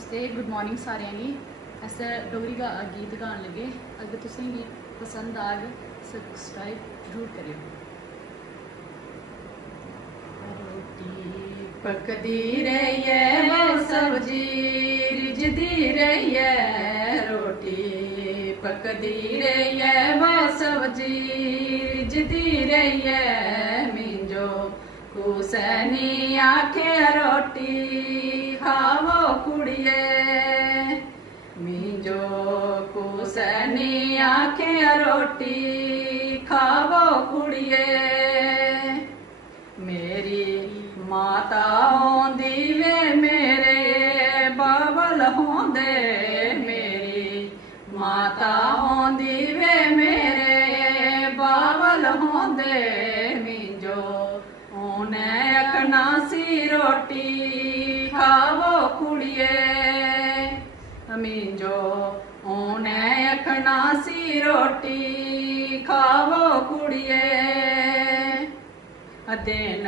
नमस्ते good morning सारे गी अस डोगरी गीत गान लगे अगर तुसें गी पसंद आग सब्सक्राइब जरूर करियो। रोटी पकदी रही है सब्जी रिझदी रही है, रोटी पकदी रही है सब्जी रिझदी रही है। मिंजो कुसनी आखे रोटी खावो कुड़िए, मिंजो कुसनी आखे रोटी खावो कुड़िए। मेरी माता होंदी वे मेरे बाबल होंदे, मेरी माता होंदी वे मेरे बाबल होंदे। मिंजो उन्हें अखना सी रोटी खावो कुड़िए, मिंजो उन्हें अखना सी रोटी खावो कुड़िए। दिन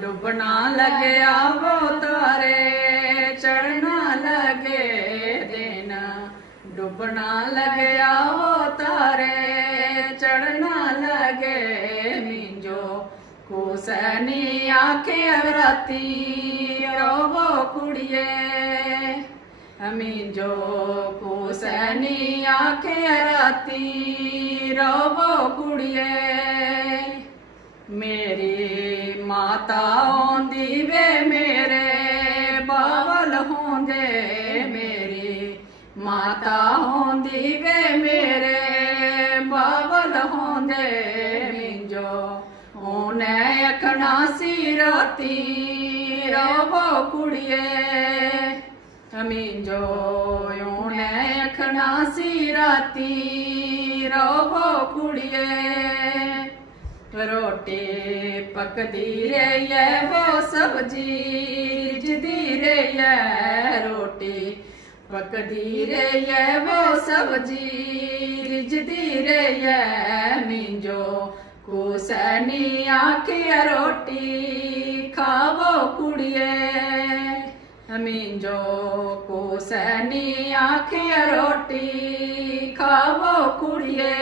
डुबना लगे आवो तारे चढ़ना लगे, दिन डुबना लगे आवो तारे चढ़ना लगे। मिंजो कुसनी आखे राती रोवो कुड़िए, मिंजो कुसनी आखे राती रोवो कुड़िए। मेरी माता होंदी वे मेरे बावल होंदे, मेरी माता होंदी वे मेरे बावल होंदे। मिंजो उन्हें अखना सी राती रोवो कुड़िए, मिंजो उन्हें अखना सी राती रोवो कुड़िए। रोटी पकदी रही है वो सब्जी रिझदी रही है, रोटी पकदी रही है वो सब्जी रिझदी रही है। मिंजो कुसनी आखे रोटी खावो कुड़िए, मिंजो कुसनी आखे रोटी खावो कुड़िए।